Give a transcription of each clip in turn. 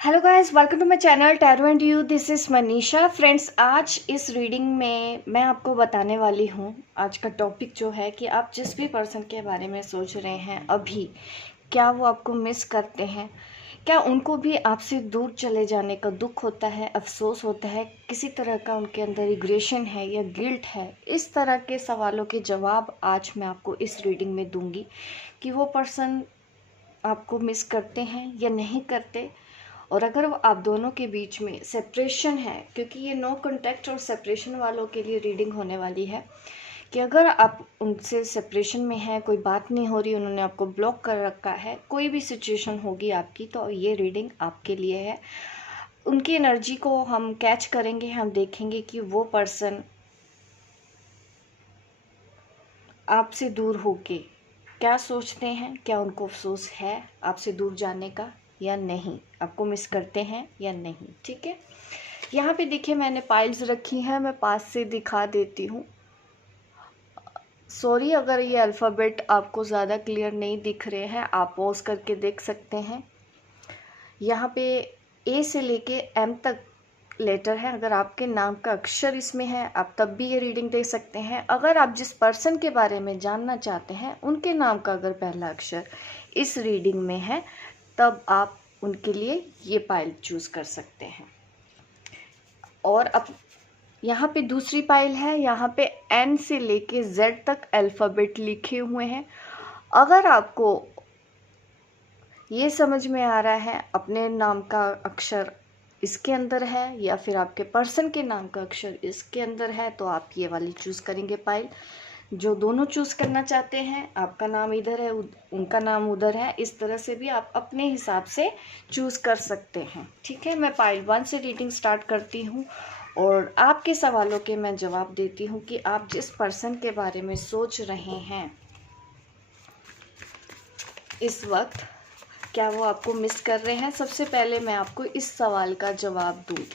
Hello guys, welcome to my channel tarot and you. This is Manisha. Friends, आज इस reading में मैं आपको बताने वाली हूँ, आज का टॉपिक जो है कि आप जिस भी पर्सन के बारे में सोच रहे हैं अभी, क्या वो आपको मिस करते हैं, क्या उनको भी आपसे दूर चले जाने का दुख होता है, अफसोस होता है, किसी तरह का उनके अंदर रिग्रेशन है या गिल्ट है। इस तरह के सवालों के जवाब आज मैं आपको इस रीडिंग में दूंगी कि वो पर्सन आपको मिस करते हैं या नहीं करते। और अगर आप दोनों के बीच में सेपरेशन है, क्योंकि ये नो कांटेक्ट और सेपरेशन वालों के लिए रीडिंग होने वाली है, कि अगर आप उनसे सेपरेशन में हैं, कोई बात नहीं हो रही, उन्होंने आपको ब्लॉक कर रखा है, कोई भी सिचुएशन होगी आपकी, तो ये रीडिंग आपके लिए है। उनकी एनर्जी को हम कैच करेंगे, हम देखेंगे कि वो पर्सन आपसे दूर होके क्या सोचते हैं, क्या उनको अफसोस है आपसे दूर जाने का या नहीं, आपको मिस करते हैं या नहीं। ठीक है, यहाँ पे देखिए मैंने पाइल्स रखी हैं, मैं पास से दिखा देती हूँ। सॉरी अगर ये अल्फ़ाबेट आपको ज़्यादा क्लियर नहीं दिख रहे हैं, आप पॉज करके देख सकते हैं। यहाँ पे ए से लेके एम तक लेटर है। अगर आपके नाम का अक्षर इसमें है, आप तब भी ये रीडिंग दे सकते हैं। अगर आप जिस पर्सन के बारे में जानना चाहते हैं, उनके नाम का अगर पहला अक्षर इस रीडिंग में है, तब आप उनके लिए ये पाइल चूज़ कर सकते हैं। और अब यहाँ पे दूसरी पाइल है, यहाँ पे एन से लेके जेड तक अल्फ़ाबेट लिखे हुए हैं। अगर आपको ये समझ में आ रहा है अपने नाम का अक्षर इसके अंदर है या फिर आपके पर्सन के नाम का अक्षर इसके अंदर है, तो आप ये वाली चूज़ करेंगे पाइल। जो दोनों चूज़ करना चाहते हैं, आपका नाम इधर है, उनका नाम उधर है, इस तरह से भी आप अपने हिसाब से चूज़ कर सकते हैं। ठीक है, मैं पाइल 1 से रीडिंग स्टार्ट करती हूँ और आपके सवालों के मैं जवाब देती हूँ कि आप जिस पर्सन के बारे में सोच रहे हैं इस वक्त, क्या वो आपको मिस कर रहे हैं। सबसे पहले मैं आपको इस सवाल का जवाब दूंगी।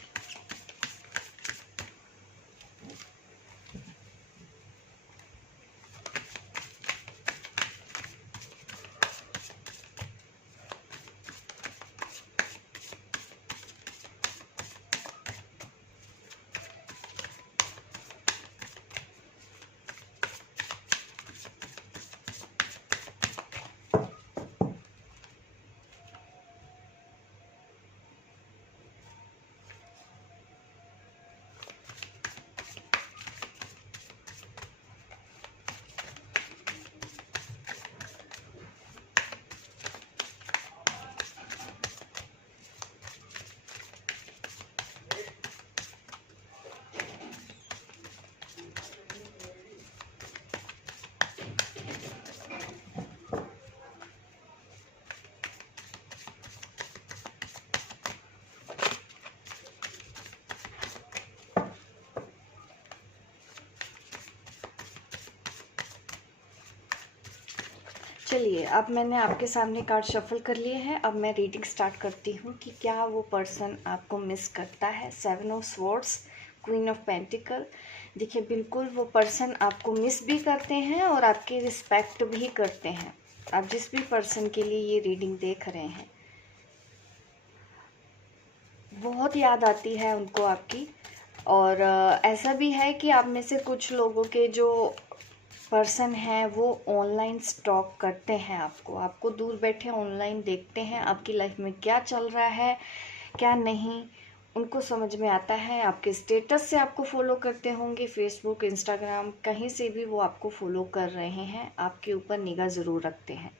चलिए, अब मैंने आपके सामने कार्ड शफल कर लिए हैं। अब मैं रीडिंग स्टार्ट करती हूँ कि क्या वो पर्सन आपको मिस करता है। 7 of swords, queen of pentacle. देखिए, बिल्कुल वो पर्सन आपको मिस भी करते हैं और आपकी रिस्पेक्ट भी करते हैं। आप जिस भी पर्सन के लिए ये रीडिंग देख रहे हैं, बहुत याद आती है उनको आपकी। और ऐसा भी है कि आप में से कुछ लोगों के जो पर्सन है वो ऑनलाइन स्टॉक करते हैं आपको, आपको दूर बैठे ऑनलाइन देखते हैं, आपकी लाइफ में क्या चल रहा है क्या नहीं उनको समझ में आता है। आपके स्टेटस से आपको फॉलो करते होंगे, फेसबुक, इंस्टाग्राम, कहीं से भी वो आपको फॉलो कर रहे हैं, आपके ऊपर निगाह ज़रूर रखते हैं।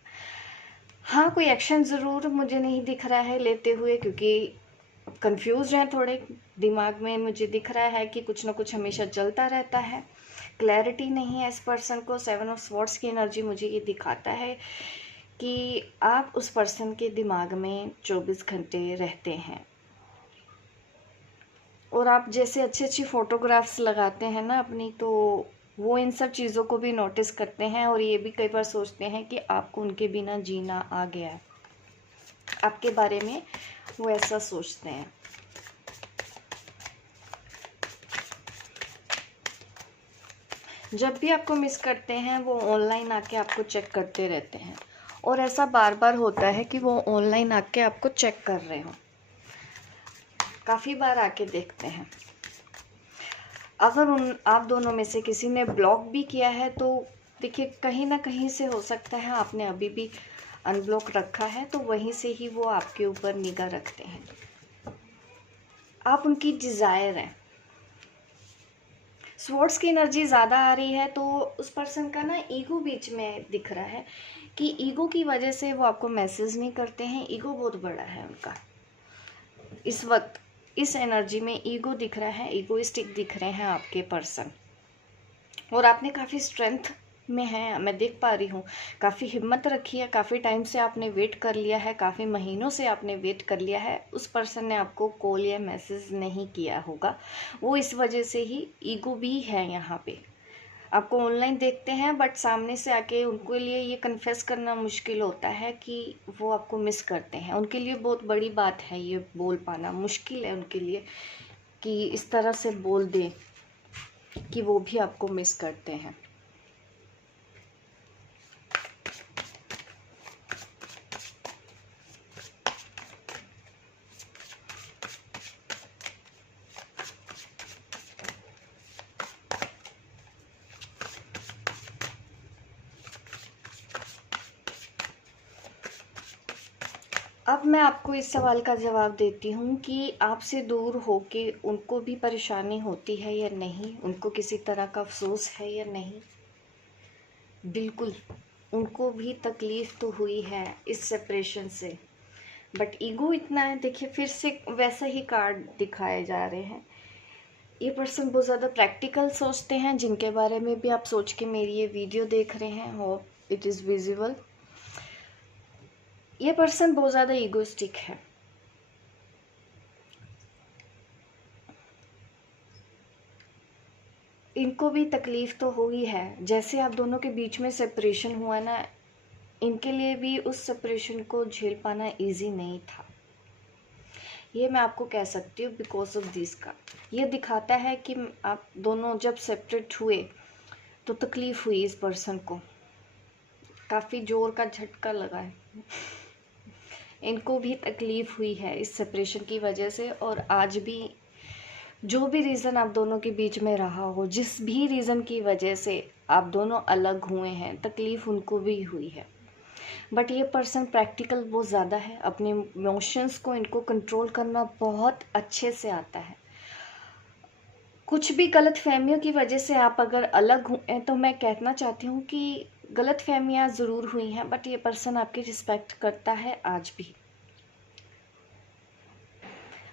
हाँ, कोई एक्शन ज़रूर मुझे नहीं दिख रहा है लेते हुए, क्योंकि कंफ्यूज हैं थोड़े। दिमाग में मुझे दिख रहा है कि कुछ ना कुछ हमेशा चलता रहता है, क्लैरिटी नहीं है इस पर्सन को। 7 ऑफ स्वॉर्ड्स की एनर्जी मुझे ये दिखाता है कि आप उस पर्सन के दिमाग में 24 घंटे रहते हैं। और आप जैसे अच्छी अच्छी फ़ोटोग्राफ्स लगाते हैं ना अपनी, तो वो इन सब चीज़ों को भी नोटिस करते हैं और ये भी कई बार सोचते हैं कि आपको उनके बिना जीना आ गया है। आपके बारे में वो ऐसा सोचते हैं। जब भी आपको मिस करते हैं, वो ऑनलाइन आके आपको चेक करते रहते हैं। और ऐसा बार बार होता है कि वो ऑनलाइन आके आपको चेक कर रहे हो। काफ़ी बार आके देखते हैं। अगर आप दोनों में से किसी ने ब्लॉक भी किया है तो देखिए कहीं ना कहीं से हो सकता है आपने अभी भी अनब्लॉक रखा है, तो वहीं से ही वो आपके ऊपर निगाह रखते हैं। आप उनकी डिज़ायर हैं। स्वॉर्ड्स की एनर्जी ज़्यादा आ रही है, तो उस पर्सन का ना ईगो बीच में दिख रहा है कि ईगो की वजह से वो आपको मैसेज नहीं करते हैं। ईगो बहुत बड़ा है उनका इस वक्त। इस एनर्जी में ईगो दिख रहा है, ईगोइस्टिक दिख रहे हैं आपके पर्सन। और आपने काफ़ी स्ट्रेंथ में है, मैं देख पा रही हूँ। काफ़ी हिम्मत रखी है, काफ़ी टाइम से आपने वेट कर लिया है, काफ़ी महीनों से आपने वेट कर लिया है। उस पर्सन ने आपको कॉल या मैसेज नहीं किया होगा, वो इस वजह से ही ईगो भी है यहाँ पे। आपको ऑनलाइन देखते हैं बट सामने से आके उनके लिए ये कन्फेस करना मुश्किल होता है कि वो आपको मिस करते हैं। उनके लिए बहुत बड़ी बात है, ये बोल पाना मुश्किल है उनके लिए कि इस तरह से बोल दें कि वो भी आपको मिस करते हैं। अब मैं आपको इस सवाल का जवाब देती हूँ कि आपसे दूर होके उनको भी परेशानी होती है या नहीं, उनको किसी तरह का अफसोस है या नहीं। बिल्कुल उनको भी तकलीफ़ तो हुई है इस सेपरेशन से, बट ईगो इतना है। देखिए फिर से वैसे ही कार्ड दिखाए जा रहे हैं। ये पर्सन बहुत ज़्यादा प्रैक्टिकल सोचते हैं, जिनके बारे में भी आप सोच के मेरी ये वीडियो देख रहे हैं, होप इट इज़ विजिबल। ये पर्सन बहुत ज़्यादा ईगोइस्टिक है। इनको भी तकलीफ़ तो हुई है, जैसे आप दोनों के बीच में सेपरेशन हुआ ना, इनके लिए भी उस सेपरेशन को झेल पाना इजी नहीं था। ये मैं आपको कह सकती हूँ बिकॉज ऑफ दिस का। ये दिखाता है कि आप दोनों जब सेपरेट हुए तो तकलीफ़ हुई इस पर्सन को, काफ़ी ज़ोर का झटका लगा है। इनको भी तकलीफ़ हुई है इस सेपरेशन की वजह से, और आज भी जो भी रीज़न आप दोनों के बीच में रहा हो, जिस भी रीज़न की वजह से आप दोनों अलग हुए हैं, तकलीफ़ उनको भी हुई है। बट ये पर्सन प्रैक्टिकल बहुत ज़्यादा है, अपने इमोशंस को इनको कंट्रोल करना बहुत अच्छे से आता है। कुछ भी गलत फहमियों की वजह से आप अगर अलग हुए तो मैं कहना चाहती हूँ कि गलत फहमियाँ ज़रूर हुई हैं, बट ये पर्सन आपकी रिस्पेक्ट करता है आज भी।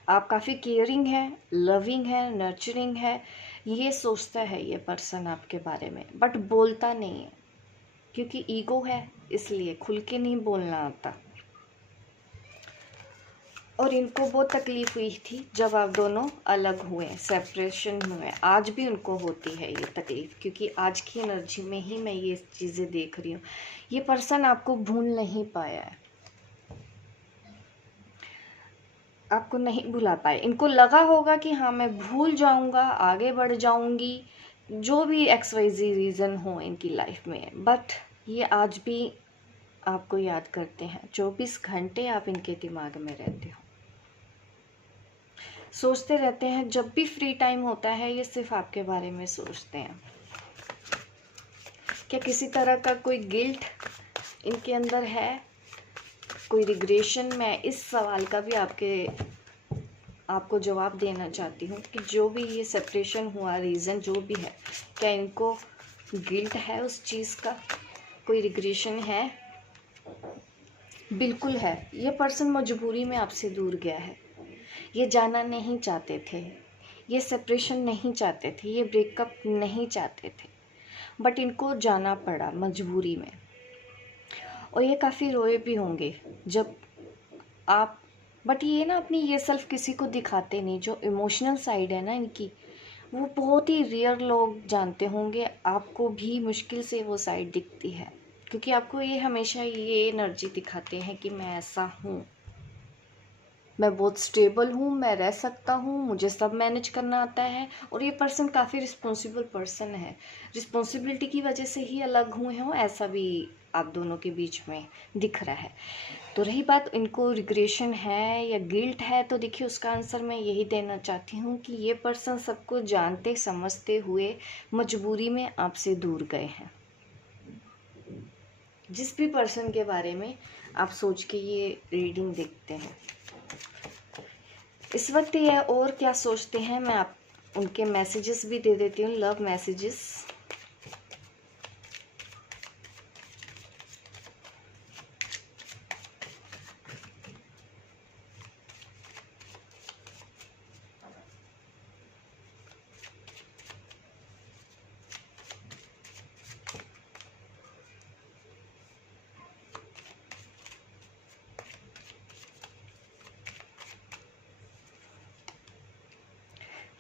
आप काफ़ी केयरिंग है, लविंग है, नर्चरिंग है, ये सोचता है ये पर्सन आपके बारे में, बट बोलता नहीं है क्योंकि ईगो है, इसलिए खुल के नहीं बोलना आता। और इनको बहुत तकलीफ़ हुई थी जब आप दोनों अलग हुए, सेपरेशन हुए। आज भी उनको होती है ये तकलीफ़, क्योंकि आज की एनर्जी में ही मैं ये चीज़ें देख रही हूँ। ये पर्सन आपको भूल नहीं पाया है, आपको नहीं भुला पाए। इनको लगा होगा कि हाँ मैं भूल जाऊँगा, आगे बढ़ जाऊँगी, जो भी XYZ रीज़न हो इनकी लाइफ में, बट ये आज भी आपको याद करते हैं। 24 घंटे आप इनके दिमाग में रहते हो, सोचते रहते हैं। जब भी फ्री टाइम होता है ये सिर्फ आपके बारे में सोचते हैं। क्या किसी तरह का कोई गिल्ट इनके अंदर है, कोई रिग्रेशन? मैं इस सवाल का भी आपको जवाब देना चाहती हूँ कि जो भी ये सेपरेशन हुआ, रीज़न जो भी है, क्या इनको गिल्ट है उस चीज़ का, कोई रिग्रेशन है? बिल्कुल है। ये पर्सन मजबूरी में आपसे दूर गया है, ये जाना नहीं चाहते थे, ये सेपरेशन नहीं चाहते थे, ये ब्रेकअप नहीं चाहते थे, बट इनको जाना पड़ा मजबूरी में। और ये काफ़ी रोए भी होंगे जब आप, बट ये ना अपनी ये सेल्फ किसी को दिखाते नहीं। जो इमोशनल साइड है ना इनकी, वो बहुत ही रेयर लोग जानते होंगे। आपको भी मुश्किल से वो साइड दिखती है, क्योंकि आपको ये हमेशा ये एनर्जी दिखाते हैं कि मैं ऐसा हूँ, मैं बहुत स्टेबल हूँ, मैं रह सकता हूँ, मुझे सब मैनेज करना आता है। और ये पर्सन काफ़ी रिस्पॉन्सिबल पर्सन है, रिस्पॉन्सिबिलिटी की वजह से ही अलग हुए हों ऐसा भी आप दोनों के बीच में दिख रहा है। तो रही बात इनको रिग्रेशन है या गिल्ट है, तो देखिए उसका आंसर मैं यही देना चाहती हूँ कि ये पर्सन सबको जानते समझते हुए मजबूरी में आपसे दूर गए हैं। जिस भी पर्सन के बारे में आप सोच के ये रीडिंग देखते हैं, इस वक्त ये और क्या सोचते हैं, मैं आप उनके मैसेजेस भी दे देती हूँ, love messages.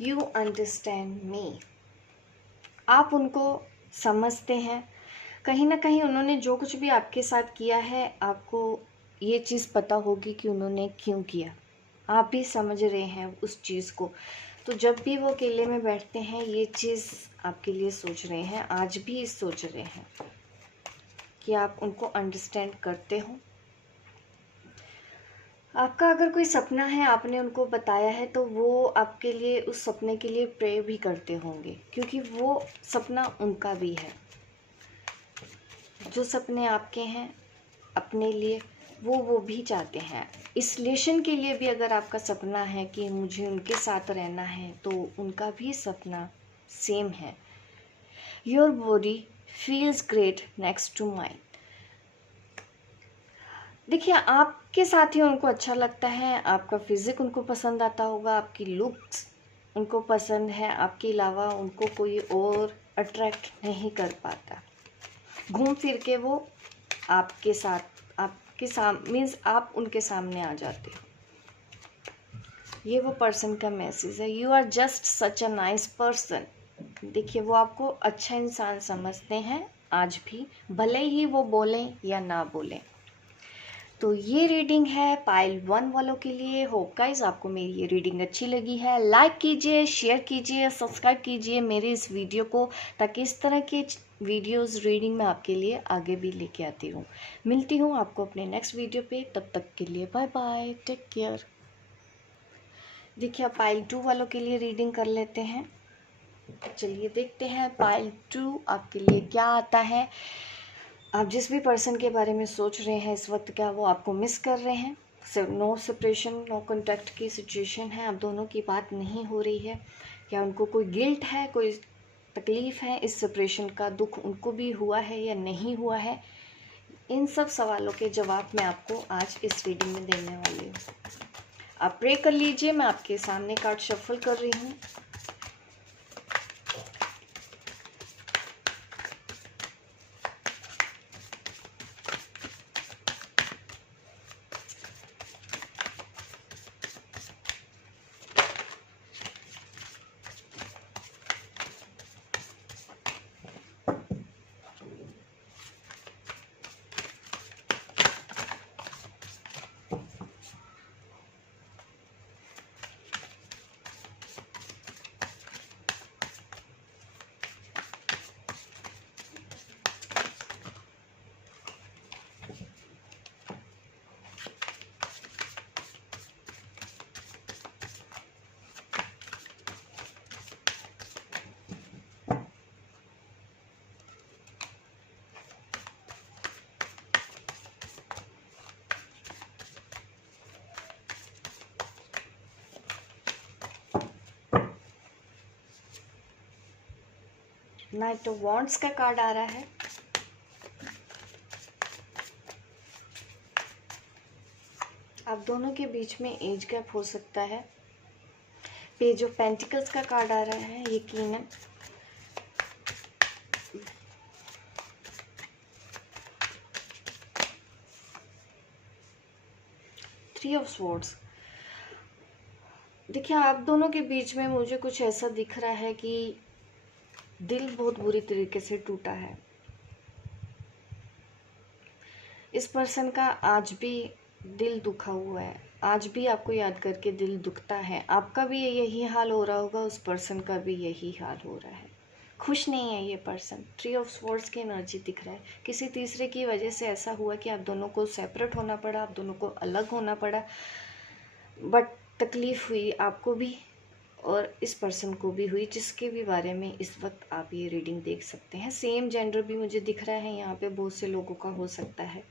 You understand me, आप उनको समझते हैं। कहीं ना कहीं उन्होंने जो कुछ भी आपके साथ किया है, आपको ये चीज़ पता होगी कि उन्होंने क्यों किया, आप भी समझ रहे हैं उस चीज़ को। तो जब भी वो अकेले में बैठते हैं, ये चीज़ आपके लिए सोच रहे हैं, आज भी सोच रहे हैं कि आप उनको अंडरस्टैंड करते हो। आपका अगर कोई सपना है, आपने उनको बताया है, तो वो आपके लिए उस सपने के लिए प्रे भी करते होंगे, क्योंकि वो सपना उनका भी है। जो सपने आपके हैं अपने लिए, वो भी चाहते हैं। इस रिलेशन के लिए भी अगर आपका सपना है कि मुझे उनके साथ रहना है, तो उनका भी सपना सेम है। Your body feels great next to mind. देखिए आपके साथ ही उनको अच्छा लगता है, आपका फिजिक उनको पसंद आता होगा, आपकी लुक्स उनको पसंद है, आपके अलावा उनको कोई और अट्रैक्ट नहीं कर पाता। घूम फिर के वो आपके साथ, आपके मीन्स आप उनके सामने आ जाते हो। ये वो पर्सन का मैसेज है। You are just such a nice person. देखिए वो आपको अच्छा इंसान समझते हैं आज भी, भले ही वो बोलें या ना बोलें। तो ये रीडिंग है पाइल 1 वालों के लिए। होप गाइस आपको मेरी ये रीडिंग अच्छी लगी है। लाइक कीजिए, शेयर कीजिए, सब्सक्राइब कीजिए मेरे इस वीडियो को, ताकि इस तरह के वीडियोस रीडिंग मैं आपके लिए आगे भी लेके आती हूँ। मिलती हूँ आपको अपने नेक्स्ट वीडियो पे, तब तक के लिए बाय बाय, टेक केयर। देखिए अब पाइल 2 वालों के लिए रीडिंग कर लेते हैं। चलिए देखते हैं पाइल 2 आपके लिए क्या आता है। आप जिस भी पर्सन के बारे में सोच रहे हैं इस वक्त, क्या वो आपको मिस कर रहे हैं? नो सेपरेशन, नो कॉन्टैक्ट की सिचुएशन है, आप दोनों की बात नहीं हो रही है। क्या उनको कोई गिल्ट है, कोई तकलीफ़ है, इस सेपरेशन का दुख उनको भी हुआ है या नहीं हुआ है? इन सब सवालों के जवाब मैं आपको आज इस रीडिंग में देने वाली हूँ। आप प्रे कर लीजिए, मैं आपके सामने कार्ड शफल कर रही हूँ। नाइट ऑफ वॉन्ड्स का कार्ड आ रहा है। आप दोनों के बीच में एज गैप हो सकता है। पेज ऑफ पेंटिकल्स का कार्ड आ रहा है, यकीनन। Three of swords. देखिए आप दोनों के बीच में मुझे कुछ ऐसा दिख रहा है कि दिल बहुत बुरी तरीके से टूटा है। इस पर्सन का आज भी दिल दुखा हुआ है, आज भी आपको याद करके दिल दुखता है। आपका भी यही हाल हो रहा होगा, उस पर्सन का भी यही हाल हो रहा है। खुश नहीं है ये पर्सन। 3 ऑफ स्वॉर्ड्स की एनर्जी दिख रहा है। किसी तीसरे की वजह से ऐसा हुआ कि आप दोनों को सेपरेट होना पड़ा, आप दोनों को अलग होना पड़ा, बट तकलीफ़ हुई आपको भी और इस पर्सन को भी हुई, जिसके भी बारे में इस वक्त आप ये रीडिंग देख सकते हैं। सेम जेंडर भी मुझे दिख रहा है यहाँ पे, बहुत से लोगों का हो सकता है।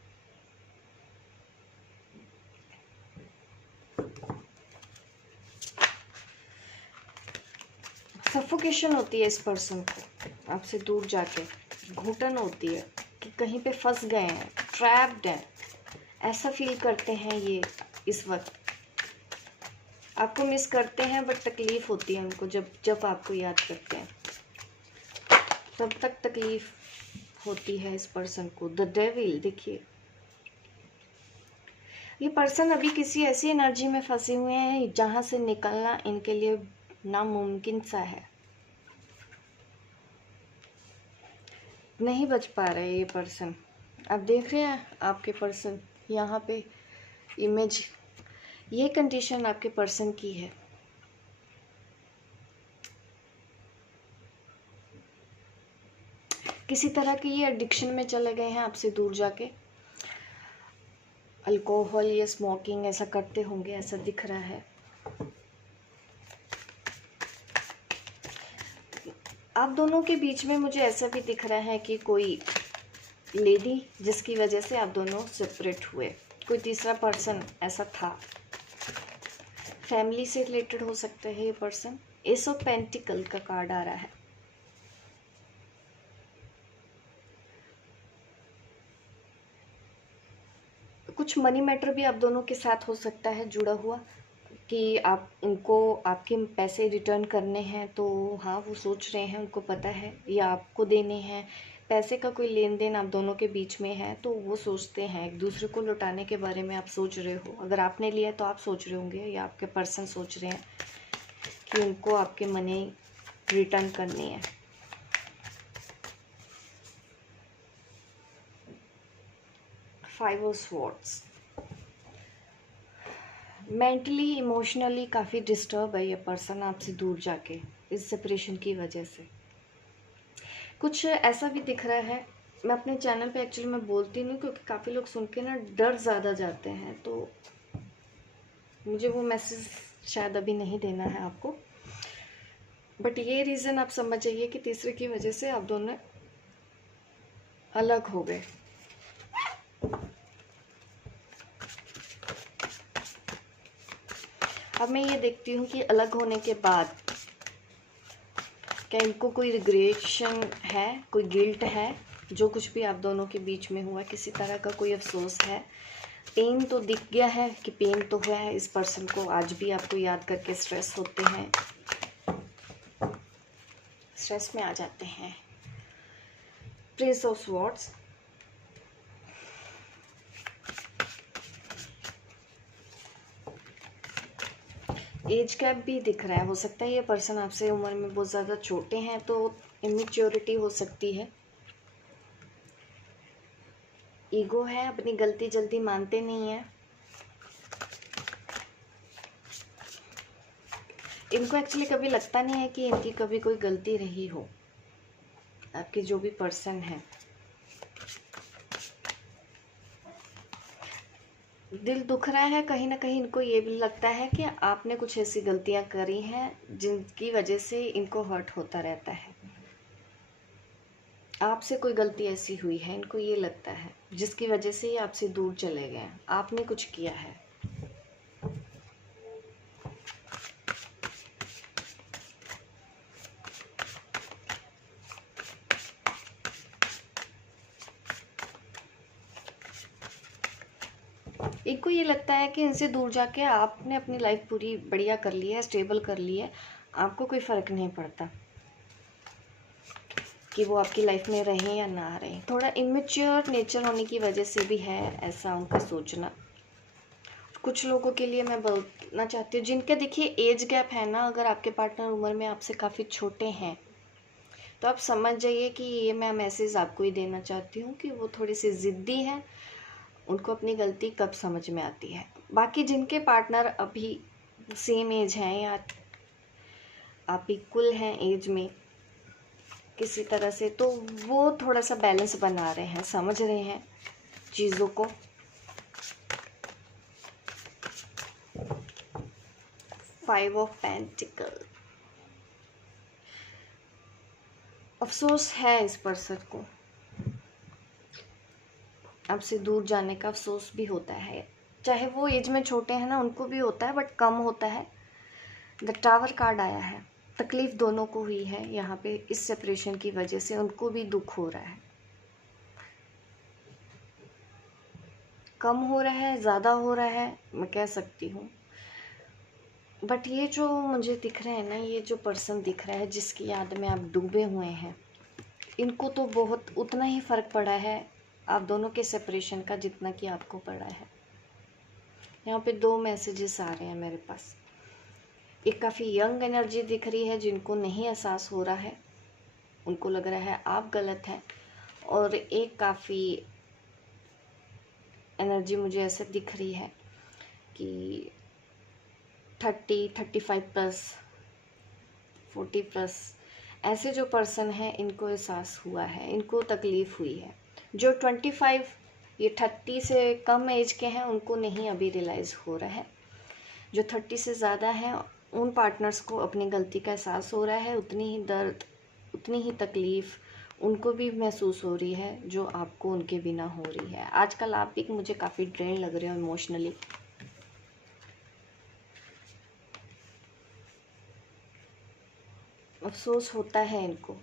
सफोकेशन होती है इस पर्सन को आपसे दूर जाके, घुटन होती है कि कहीं पे फंस गए हैं, ट्रैप्ड हैं, ऐसा फील करते हैं ये इस वक्त। आपको मिस करते हैं बट तकलीफ़ होती है उनको, जब जब आपको याद करते हैं तब तक तकलीफ़ होती है इस पर्सन को। द डेविल देखिए, ये पर्सन अभी किसी ऐसी एनर्जी में फंसे हुए हैं जहाँ से निकलना इनके लिए नामुमकिन सा है, नहीं बच पा रहे ये पर्सन। आप देख रहे हैं आपके पर्सन यहाँ पे इमेज, ये कंडीशन आपके पर्सन की है। किसी तरह की ये एडिक्शन में चले गए हैं आपसे दूर जाके, अल्कोहल या स्मोकिंग ऐसा करते होंगे, ऐसा दिख रहा है। आप दोनों के बीच में मुझे ऐसा भी दिख रहा है कि कोई लेडी जिसकी वजह से आप दोनों सेपरेट हुए, कोई तीसरा पर्सन ऐसा था। फैमिली से रिलेटेड हो सकता है ये पर्सन। एस ऑफ पेंटिकल का कार्ड आ रहा है। कुछ मनी मैटर भी आप दोनों के साथ हो सकता है जुड़ा हुआ, कि आप उनको आपके पैसे रिटर्न करने हैं, तो हाँ वो सोच रहे हैं, उनको पता है, या आपको देने हैं। पैसे का कोई लेन देन आप दोनों के बीच में है, तो वो सोचते हैं एक दूसरे को लौटाने के बारे में। आप सोच रहे हो, अगर आपने लिया तो आप सोच रहे होंगे, या आपके पर्सन सोच रहे हैं कि उनको आपके मनी रिटर्न करनी है। Five of swords, mentally emotionally काफ़ी डिस्टर्ब है ये पर्सन आपसे दूर जाके, इस सेपरेशन की वजह से। कुछ ऐसा भी दिख रहा है, मैं अपने चैनल पे एक्चुअली मैं बोलती नहीं, क्योंकि काफ़ी लोग सुन के ना डर ज़्यादा जाते हैं, तो मुझे वो मैसेज शायद अभी नहीं देना है आपको। बट ये रीज़न आप समझ जाइए कि तीसरे की वजह से आप दोनों अलग हो गए। अब मैं ये देखती हूँ कि अलग होने के बाद क्या इनको कोई रिग्रेशन है, कोई गिल्ट है, जो कुछ भी आप दोनों के बीच में हुआ, किसी तरह का कोई अफसोस है। पेन तो दिख गया है कि पेन तो हुआ है इस पर्सन को, आज भी आपको याद करके स्ट्रेस होते हैं, स्ट्रेस में आ जाते हैं। Prince of swords, age gap भी दिख रहा है। हो सकता है ये पर्सन आपसे उम्र में बहुत ज़्यादा छोटे हैं, तो इमेच्योरिटी हो सकती है। ईगो है, अपनी गलती जल्दी मानते नहीं है। इनको एक्चुअली कभी लगता नहीं है कि इनकी कभी कोई गलती रही हो, आपके जो भी पर्सन है। दिल दुख रहा है, कहीं ना कहीं इनको ये भी लगता है कि आपने कुछ ऐसी गलतियां करी हैं जिनकी वजह से इनको हर्ट होता रहता है। आपसे कोई गलती ऐसी हुई है, इनको ये लगता है, जिसकी वजह से ये आपसे दूर चले गए। आपने कुछ किया है। इनको ये लगता है कि इनसे दूर जाके आपने अपनी लाइफ पूरी बढ़िया कर ली है, स्टेबल कर ली है, आपको कोई फ़र्क नहीं पड़ता कि वो आपकी लाइफ में रहें या ना रहें। थोड़ा इमेच्योर नेचर होने की वजह से भी है ऐसा उनका सोचना। कुछ लोगों के लिए मैं बोलना चाहती हूँ, जिनके देखिए एज गैप है ना, अगर आपके पार्टनर उम्र में आपसे काफ़ी छोटे हैं, तो आप समझ जाइए कि ये मैं मैसेज आपको ही देना चाहती हूँ कि वो थोड़ी सी ज़िद्दी है, उनको अपनी गलती कब समझ में आती है। बाकी जिनके पार्टनर अभी सेम एज हैं या आप इक्वल हैं एज में, किसी तरह से, तो वो थोड़ा सा बैलेंस बना रहे हैं, समझ रहे हैं चीज़ों को। फाइव ऑफ पेंटिकल, अफसोस है इस पर्सन को, आपसे दूर जाने का अफसोस भी होता है। चाहे वो एज में छोटे हैं ना, उनको भी होता है, बट कम होता है। द टावर कार्ड आया है, तकलीफ दोनों को हुई है यहाँ पे, इस सेपरेशन की वजह से उनको भी दुख हो रहा है। कम हो रहा है, ज़्यादा हो रहा है, मैं कह सकती हूँ। बट ये जो मुझे दिख रहा है ना, ये जो पर्सन दिख रहा है जिसकी याद में आप डूबे हुए हैं, इनको तो बहुत उतना ही फ़र्क पड़ा है आप दोनों के सेपरेशन का जितना कि आपको पड़ा है। यहाँ पे दो मैसेजेस आ रहे हैं मेरे पास। एक काफ़ी यंग एनर्जी दिख रही है जिनको नहीं एहसास हो रहा है, उनको लग रहा है आप गलत हैं। और एक काफ़ी एनर्जी मुझे ऐसे दिख रही है कि 35 प्लस 40 प्लस ऐसे जो पर्सन है, इनको एहसास हुआ है, इनको तकलीफ़ हुई है। जो 25 ये 30 से कम एज के हैं, उनको नहीं अभी रियलाइज़ हो रहा है। जो 30 से ज़्यादा हैं, उन पार्टनर्स को अपनी गलती का एहसास हो रहा है। उतनी ही दर्द, उतनी ही तकलीफ़ उनको भी महसूस हो रही है जो आपको उनके बिना हो रही है। आजकल आप भी मुझे काफ़ी ड्रेन लग रहे हो इमोशनली। अफसोस होता है इनको।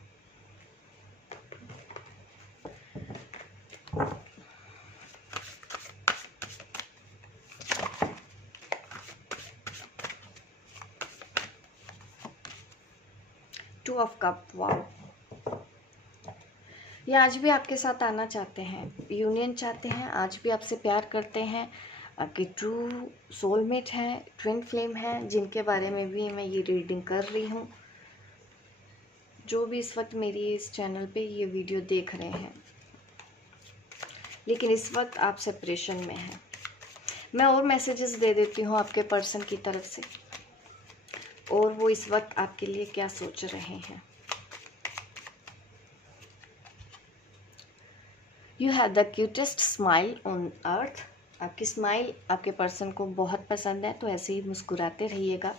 Two of cup, wow. ये आज भी आपके साथ आना चाहते हैं, यूनियन चाहते हैं, आज भी आपसे प्यार करते हैं। आपके ट्रू सोलमेट हैं, ट्विन फ्लेम हैं, जिनके बारे में भी मैं ये रीडिंग कर रही हूँ। जो भी इस वक्त मेरी इस चैनल पे ये वीडियो देख रहे हैं, लेकिन इस वक्त आप सेपरेशन में हैं। मैं और मैसेजेस दे देती हूँ आपके पर्सन की तरफ से, और वो इस वक्त आपके लिए क्या सोच रहे हैं। You have the cutest smile on earth. आपकी स्माइल आपके पर्सन को बहुत पसंद है, तो ऐसे ही मुस्कुराते रहिएगा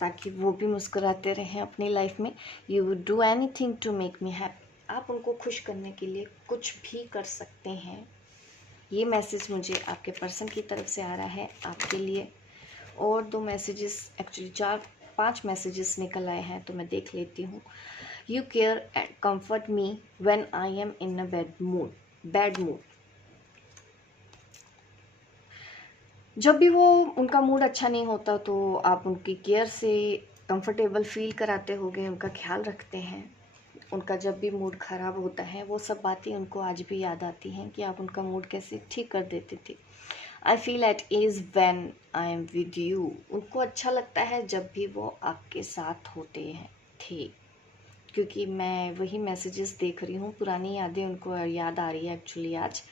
ताकि वो भी मुस्कुराते रहें अपनी लाइफ में। You would do anything to make me happy. आप उनको खुश करने के लिए कुछ भी कर सकते हैं। ये मैसेज मुझे आपके पर्सन की तरफ से आ रहा है आपके लिए। और दो मैसेजेस, एक्चुअली 4-5 मैसेजेस निकल आए हैं, तो मैं देख लेती हूँ। You care and comfort me when I M in a bad mood. जब भी वो उनका मूड अच्छा नहीं होता, तो आप उनकी केयर से कंफर्टेबल फील कराते होगे, उनका ख्याल रखते हैं। उनका जब भी मूड ख़राब होता है, वो सब बातें उनको आज भी याद आती हैं कि आप उनका मूड कैसे ठीक कर देते थे। I feel at ease when I am with you. उनको अच्छा लगता है जब भी वो आपके साथ होते हैं थे, क्योंकि मैं वही मैसेजेस देख रही हूँ, पुरानी यादें उनको याद आ रही है एक्चुअली आज।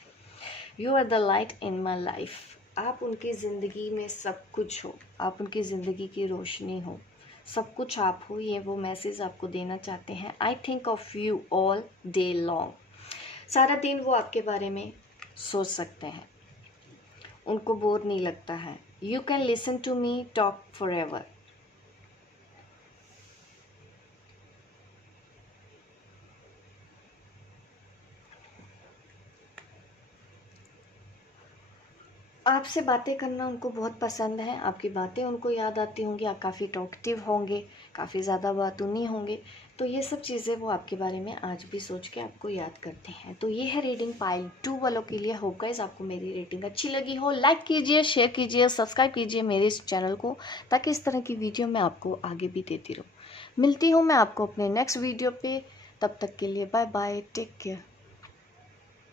You are the light in my life. आप उनकी ज़िंदगी में सब कुछ हो, आप उनकी ज़िंदगी की रोशनी हो, सब कुछ आप हो, ये वो मैसेज आपको देना चाहते हैं। I think of you all day long. सारा दिन वो आपके बारे में सोच सकते हैं, उनको बोर नहीं लगता है। You can listen to me talk forever. आपसे बातें करना उनको बहुत पसंद है, आपकी बातें उनको याद आती होंगी, आप काफ़ी टॉकटिव होंगे, काफ़ी ज़्यादा बातूनी होंगे, तो ये सब चीज़ें वो आपके बारे में आज भी सोच के आपको याद करते हैं। तो ये है रीडिंग पाइल 2 वालों के लिए। होप गाइस आपको मेरी रीडिंग अच्छी लगी हो। लाइक कीजिए, शेयर कीजिए, सब्सक्राइब कीजिए मेरे इस चैनल को, ताकि इस तरह की वीडियो मैं आपको आगे भी देती रहूँ। मिलती हूँ मैं आपको अपने नेक्स्ट वीडियो पर, तब तक के लिए बाय बाय, टेक केयर।